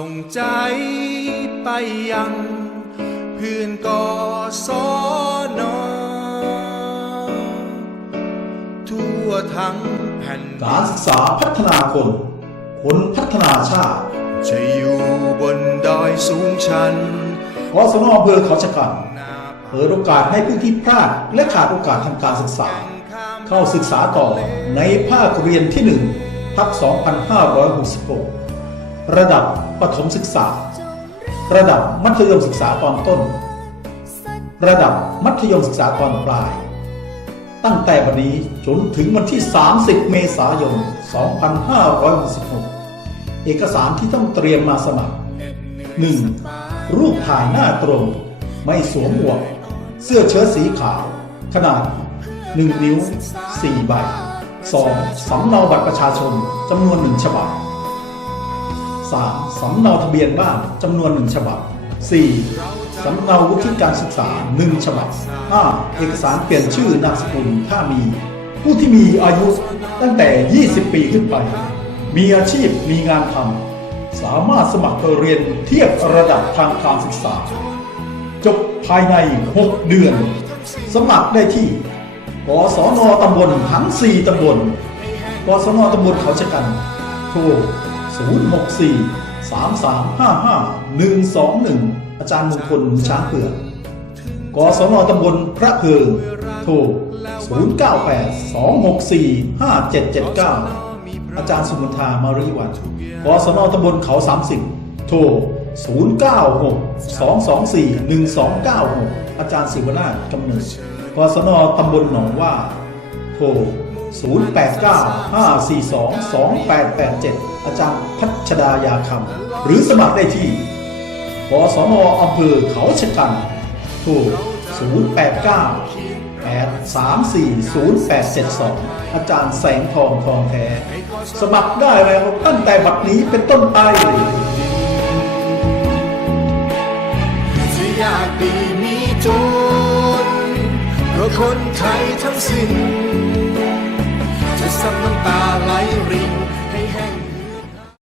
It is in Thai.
ส่งใจไปยังเพื่อนกอสอนอทั่วทั้งแผ่นดินการศึกษาพัฒนาคน คนพัฒนาชาติ จะอยู่บนดอยสูงชันกศนอำเภอเขาชะกันนาเปิดโอกาสให้ผู้ที่พลาดและขาดโอกาสทางการศึกษา เข้าศึกษาต่อในภาคเรียนที่1ทับ2566 ระดับประถมศึกษา ระดับมัธยมศึกษาตอนต้น ระดับมัธยมศึกษาตอนปลาย ตั้งแต่วันนี้จนถึงวันที่ 30 เมษายน 2566 เอกสารที่ต้องเตรียมมาสมัคร 1. รูปถ่ายหน้าตรง ไม่สวมหมวก เสื้อเชิ้ตสีขาว ขนาด 1 นิ้ว 4 ใบ 2. สำเนาบัตรประชาชนจำนวน1ฉบับ 3. สำเนาทะเบียนบ้านจำนวน1ฉบับ 4. สำเนาวุฒิการศึกษา 1 ฉบับ 5. เอกสารเปลี่ยนชื่อนามสกุลถ้ามี ผู้ที่มีอายุตั้งแต่ 20 ปีขึ้นไป มีอาชีพมีงานทำสามารถสมัครเรียนเทียบระดับทางการศึกษา จบภายใน 6 เดือน สมัครได้ที่กศนตำบลทั้ง 4ตำบลกศนตำบลเขาชะกัน โทร 064 3355 121 อาจารย์มงคลช้างเผือกกศนตำบลพระเพิงโทร 098 264 5779 อาจารย์สุมนทามารีวันกศนตำบลเขา30โทร 096 224 1296 อาจารย์ศิวนาถกำเนิดกศนตำบลหนองว่าโทร 089 542 2887 อาจารย์พัชดายาคำหรือสมัครได้ที่กศนอำเภอเขาชะกันโทร089 8340872 อาจารย์แสงทองทองแท้ สมัครได้แล้วตั้งแต่บัดนี้เป็นต้นไปจะอยากดีมีจนเพราะคนไทยทั้งสิ้น